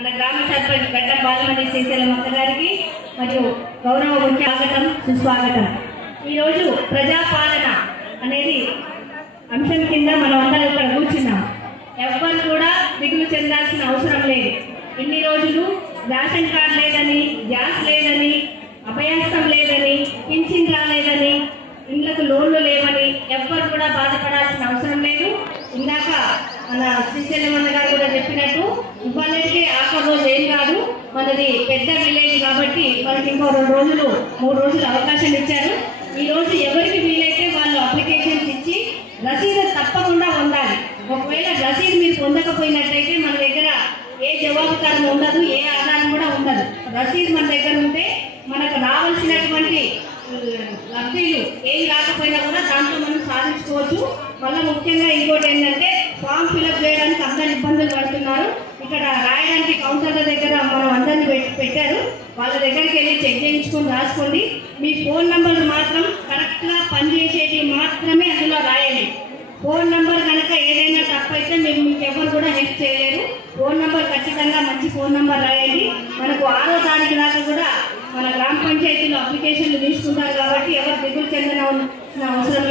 మన గ్రామ సర్పంచ్ గడ్డ బాలమణి శ్రీశైలమ్మ గారికి మరియు గౌరవ ముఖ్య స్వాగతం సుస్వాగతం. ఈరోజు ప్రజాపాలన అనేది అంశం కింద మనం అందరం ఇక్కడ కూర్చున్నాం. ఎవ్వరు కూడా దిగులు చెందాల్సిన అవసరం లేదు. ఇన్ని రోజులు రేషన్ కార్డు లేదని, గ్యాస్ లేదని, అభయాస్తం లేదని, పింఛన్ రాలేదని, ఇళ్లకు లోన్లు లేవని ఎవ్వరు కూడా బాధపడాల్సిన అవసరం లేదు. ఇందాక మన శ్రీశైలమ్మ గారు కూడా చెప్పినట్టు ఇవాళకే ఆఖరి రోజు ఏం కాదు, మనది పెద్ద విలేజ్ కాబట్టి మనకి ఇంకో 2 రోజులు 3 రోజులు అవకాశం ఇచ్చారు. ఈ రోజు ఎవరికి వీలైతే వాళ్ళు అప్లికేషన్స్ ఇచ్చి రసీదు తప్పకుండా ఉండాలి. ఒకవేళ రసీదు మీరు పొందకపోయినట్టయితే మన దగ్గర ఏ జవాబుదారం ఉండదు, ఏ ఆధారం కూడా ఉండదు. రసీదు మన దగ్గర ఉంటే మనకు రావాల్సినటువంటి లబ్ధీలు ఏం రాకపోయినా కూడా దాంట్లో మనం సాధించుకోవచ్చు. మళ్ళీ ముఖ్యంగా ఇంకోటి ఏంటంటే ఫామ్ ఫిల్అప్ చేయడానికి అందరు ఇబ్బందులు పడుతున్నారు. ఇక్కడ రాయడానికి కౌంటర్ల దగ్గర మనం అందరినీ పెట్టారు. వాళ్ళ దగ్గరికి వెళ్ళి చెక్ చేయించుకొని రాసుకోండి. మీ ఫోన్ నంబర్లు మాత్రం కరెక్ట్గా పనిచేసేవి మాత్రమే అందులో రాయండి. ఫోన్ నంబర్ కనుక ఏదైనా తప్పైతే మీకు ఎవరు కూడా హెల్ప్ చేయలేరు. ఫోన్ నంబర్ ఖచ్చితంగా మంచి ఫోన్ నంబర్ రాయండి. మనకు 6వ తారీఖు దాకా కూడా మన గ్రామ పంచాయతీలో అప్లికేషన్లు తీసుకుంటారు కాబట్టి ఎవరు దిగులు చెందిన అవసరం